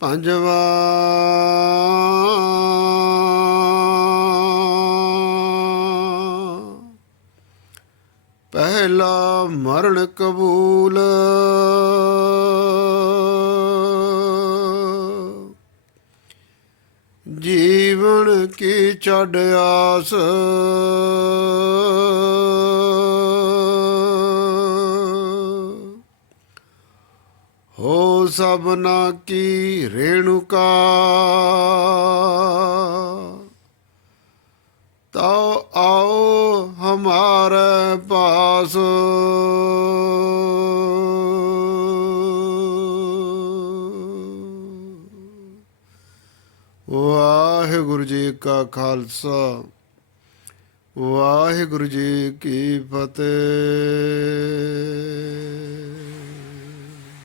ਪੰਜਵਾ ਪਹਿਲਾ ਮਰਨ ਕਬੂਲ। ਜੀਵਨ ਕੀ ਛੱਡ ਆਸ। ਹੋ ਸਭਨਾ ਕੀ ਰੇਣੁਕਾ। ਤਉ ਆਓ ਹਮਾਰੇ ਪਾਸ। ਵਾਹਿਗੁਰੂ ਜੀ ਕਾ ਖਾਲਸਾ, ਵਾਹਿਗੁਰੂ ਜੀ ਕੀ ਫਤਿਹ।